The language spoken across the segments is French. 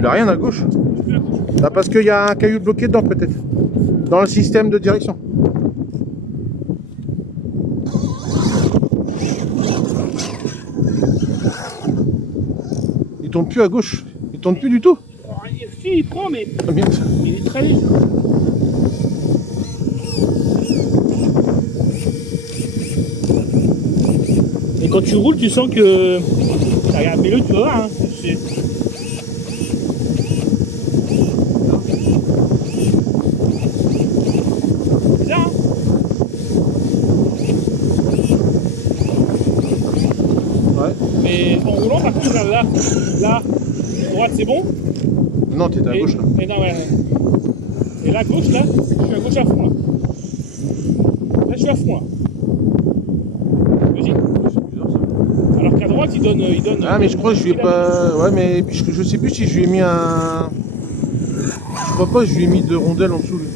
Il a rien à gauche. Ah, parce qu'il y a un caillou bloqué dedans peut-être. Dans le système de direction. Il tourne plus à gauche. Il tourne plus du tout. Si, il prend, mais Ah, merde. il est très léger. Et quand tu roules, tu sens que... Regarde, fais-le, tu vas voir. Hein. C'est ça, hein. Ouais. Mais en roulant, par contre, regarde là, droite, c'est bon. Non, t'es à gauche là. Et non, ouais. Et là, gauche, là, je suis à gauche à fond, là. Là, je suis à fond, là. Vas-y. Alors qu'à droite, il donne... Ah, mais je crois que je lui ai pas. Ouais, mais je sais plus si je lui ai mis un. Je crois pas que je lui ai mis 2 rondelles en dessous. Lui.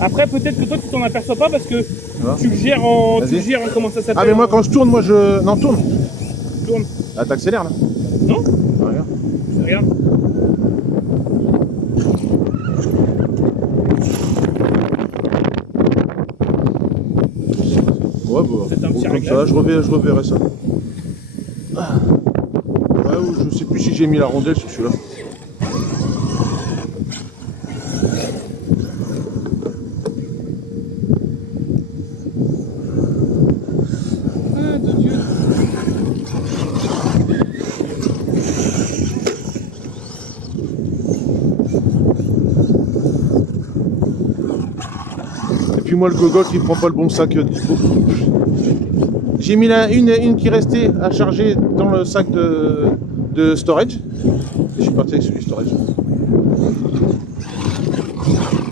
Après, peut-être que toi, tu t'en aperçois pas parce que vois tu le gères en... Vas-y. Tu le gères en... Comment ça s'appelle? Ah, mais moi quand je tourne, moi je. Non, tourne. Tourne. Ah, t'accélères là. Non? Ah, regarde. Regarde. Ouais, bah. C'est un petit Comme réglage. ça, je reverrai ça. Ah. Ouais, ou je sais plus si j'ai mis la rondelle sur celui-là. Ah, de Dieu. Et puis moi, le gogol qui prend pas le bon sac dispo. J'ai mis une qui restait à charger dans le sac de storage. Et je suis parti avec celui storage.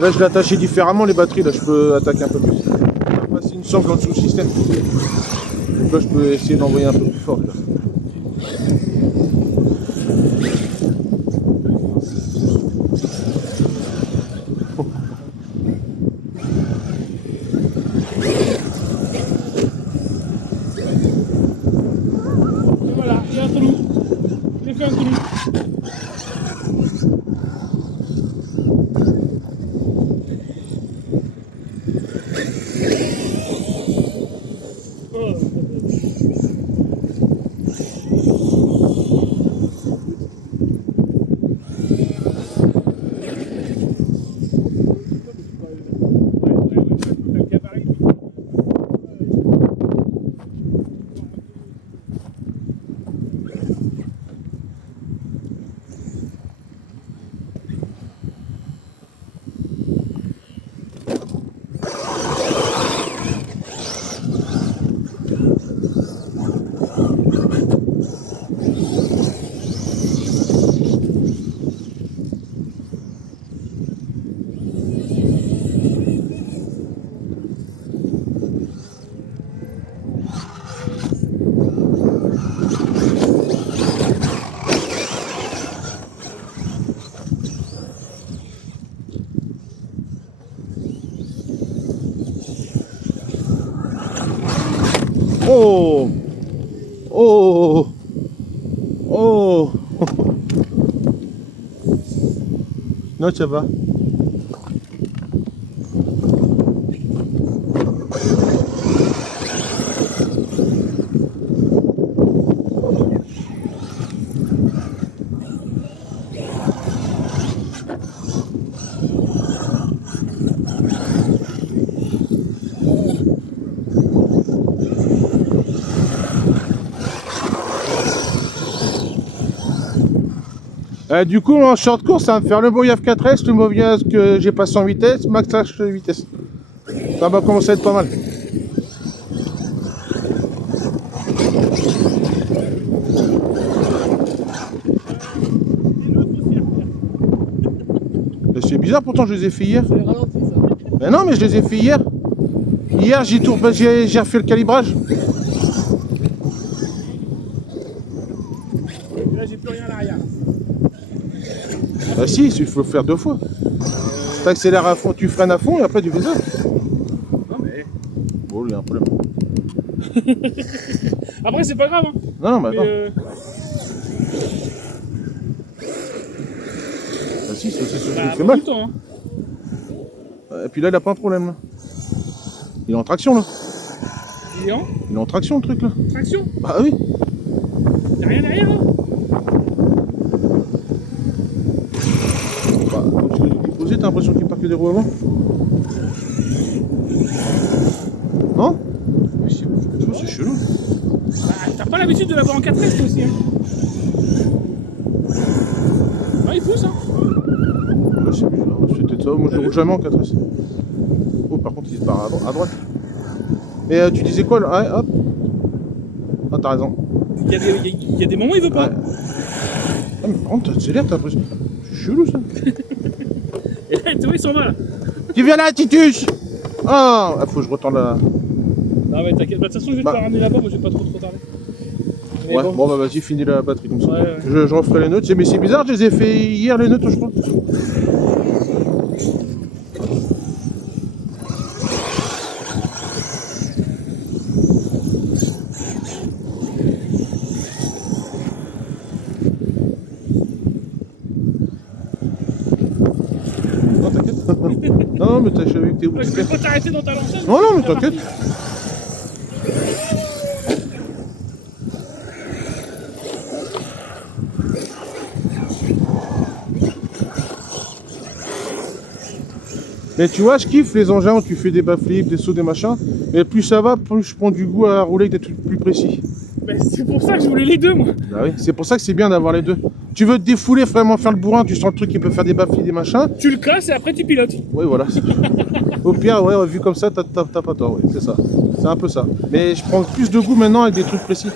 Là, je l'ai attaché différemment les batteries. Là, je peux attaquer un peu plus. Après, c'est une sangle en dessous du système. Donc là, je peux essayer d'envoyer un peu plus fort. Là. Et voilà, il y a un trou. J'ai fait un trou. Oh. Oh! Oh! Oh! Non, ça va. Du coup, en short course, ça va me faire le Moyave 4S, le Moyave que j'ai passé en vitesse, max slash vitesse. Ça va commencer à être pas mal. C'est bizarre, pourtant je les ai fait hier. C'est ralenti, ça. Mais non, mais je les ai fait hier. Hier, j'ai refait le calibrage. Là, j'ai plus rien à l'arrière. Bah si, il faut le faire 2 fois. T'accélères à fond, tu freines à fond et après tu fais ça. Non, mais... Bon, il y a un problème. Après, c'est pas grave, hein. Non, non, mais Mais, attends. si, c'est ce qui Bah, me fait pas mal. tout le temps, hein. Et puis là, il a pas un problème. Là. Il est en traction, là. Il est en Il est en traction, le truc, là. traction. Bah oui. Y'a rien derrière, hein. Bah, quand tu l'as déposé, t'as l'impression qu'il part que des roues avant. Non? Je sais pas. Je trouve que c'est chelou. Bah, t'as pas l'habitude de l'avoir en 4S toi aussi, hein. Ouais, il pousse, hein. Ouais, c'est bizarre. C'est peut-être ça. Moi, je le roule jamais en 4S. Oh, par contre, il se barre à droite. Mais tu disais quoi, là? Ah, hop. Ah, t'as raison. Il y a des moments où il veut pas. Ouais. Ah, mais par contre, t'accélères, t'as l'impression. C'est chelou, ça. Et là, tu vois, il s'en va, là. Tu viens là, Titus? Ah, faut que je retourne là. Non, mais t'inquiète. Bah, de toute façon, je vais te Bah. la ramener là-bas. Moi, je vais pas trop tarder. Mais Ouais, bon, bah vas-y, finis la batterie comme ça. Ouais, ouais. Je referai les nœuds. Mais c'est bizarre, je les ai fait hier, les nœuds, je crois. Non, t'inquiète. Non, mais je savais que t'es où. Ouais, je vais pas t'arrêter dans ta lancée. Non, non, mais t'inquiète. Mais tu vois, je kiffe les engins où tu fais des backflips, des sauts, des machins. Mais plus ça va, plus je prends du goût à rouler avec des trucs plus précis. Mais c'est pour ça que je voulais les deux, moi. Bah oui, c'est pour ça que c'est bien d'avoir les deux. Tu veux te défouler, vraiment faire le bourrin, tu sens le truc qui peut faire des backflips, des machins. Tu le casses et après tu pilotes. Oui, voilà. Au pire, ouais, vu comme ça, t'as pas tort, ouais, c'est ça. C'est un peu ça. Mais je prends plus de goût maintenant avec des trucs précis.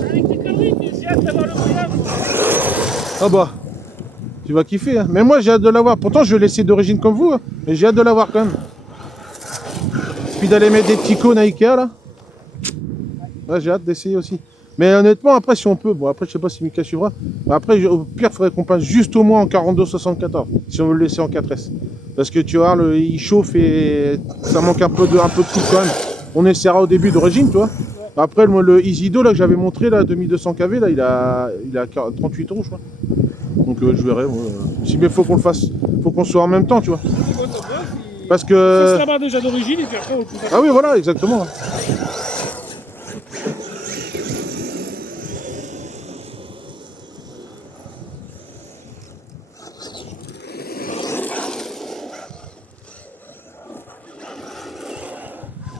Avec tes conneries, j'ai hâte d'avoir le voyage. Ah bah, tu vas kiffer, hein. Mais moi j'ai hâte de l'avoir. Pourtant je l'ai laissé d'origine comme vous, hein. Mais j'ai hâte de l'avoir quand même. Puis d'aller mettre des petits cônes à Ikea là. Ouais, j'ai hâte d'essayer aussi. Mais honnêtement, après si on peut, bon après je sais pas si Mika suivra. Mais après, au pire, il faudrait qu'on passe juste au moins en 42-74, si on veut le laisser en 4S. Parce que tu vois, il chauffe et ça manque un peu de coupe quand même. On essaiera au début d'origine, tu vois. Après, le Isido là, que j'avais montré, là, 2200 kV, là, il a 38 euros, je crois. Donc je verrai. Si mais faut qu'on le fasse, faut qu'on soit en même temps, tu vois. Parce On que. fixe là-bas déjà d'origine et puis après on le pousse. Ah oui, voilà, exactement.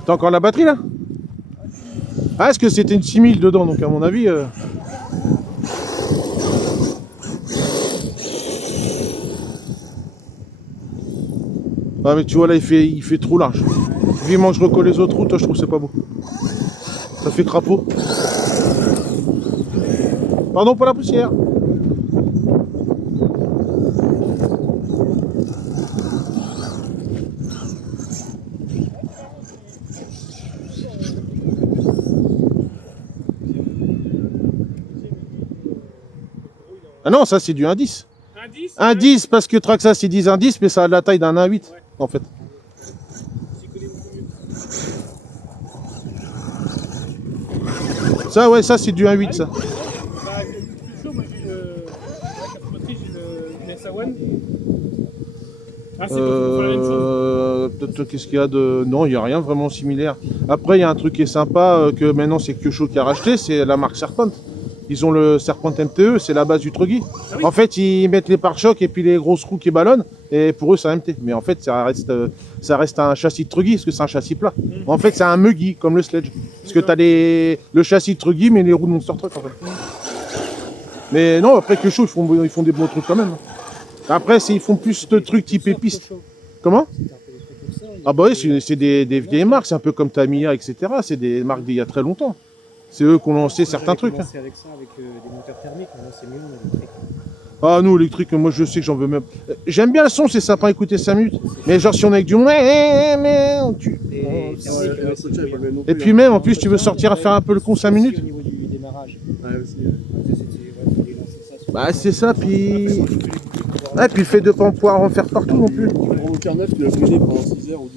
T'as encore la batterie là? Ah, est-ce que c'était une 6000 dedans, donc à mon avis. Ah mais tu vois là il fait trop large. Vivement que je recolle les autres routes, je trouve que c'est pas beau. Ça fait crapaud. Pardon pour la poussière. Ah non, ça c'est du 1.10. 1,10 1.10 parce que Traxxas ils disent 1.10 mais ça a la taille d'un 1.8 en fait. Ça, ouais, ça c'est du 1.8 ça. Bah, le plus chaud, moi j'ai une S1. Ah, c'est pas la même chose. Qu'est-ce qu'il y a de... Non, il n'y a rien vraiment similaire. Après, il y a un truc qui est sympa, que maintenant c'est Kyosho qui a racheté, c'est la marque Serpent. Ils ont le Serpent MTE, c'est la base du Truggy. Ah oui. En fait, ils mettent les pare-chocs et puis les grosses roues qui ballonnent, et pour eux, c'est un MT. Mais en fait, ça reste un châssis de Truggy, parce que c'est un châssis plat. En fait, c'est un Muggy, comme le Sledge. Parce que tu as le châssis de Truggy, mais les roues de Monster Truck, en fait. Mais non, après Kyosho, ils font des bons trucs quand même. Après, ils font plus de trucs type piste. Comment? Ah bah oui, c'est des vieilles marques, c'est un peu comme Tamiya, etc. C'est des marques d'il y a très longtemps. C'est eux qui ont lancé certains trucs. Commencé avec ça, avec des moteurs thermiques, maintenant c'est mieux en électrique. Ah nous, électrique, moi je sais que j'en veux même. J'aime bien le son, c'est sympa à écouter 5 minutes. Mais genre si on est avec du... Et puis même, en plus, tu veux sortir à faire un peu le con 5 minutes. Au niveau du démarrage. Ouais, aussi. Bah c'est ça, puis... Ah, puis le fait de pas pouvoir en faire partout non plus. Tu prends aucun neuf, tu l'as brûlé pendant 6 heures ou 10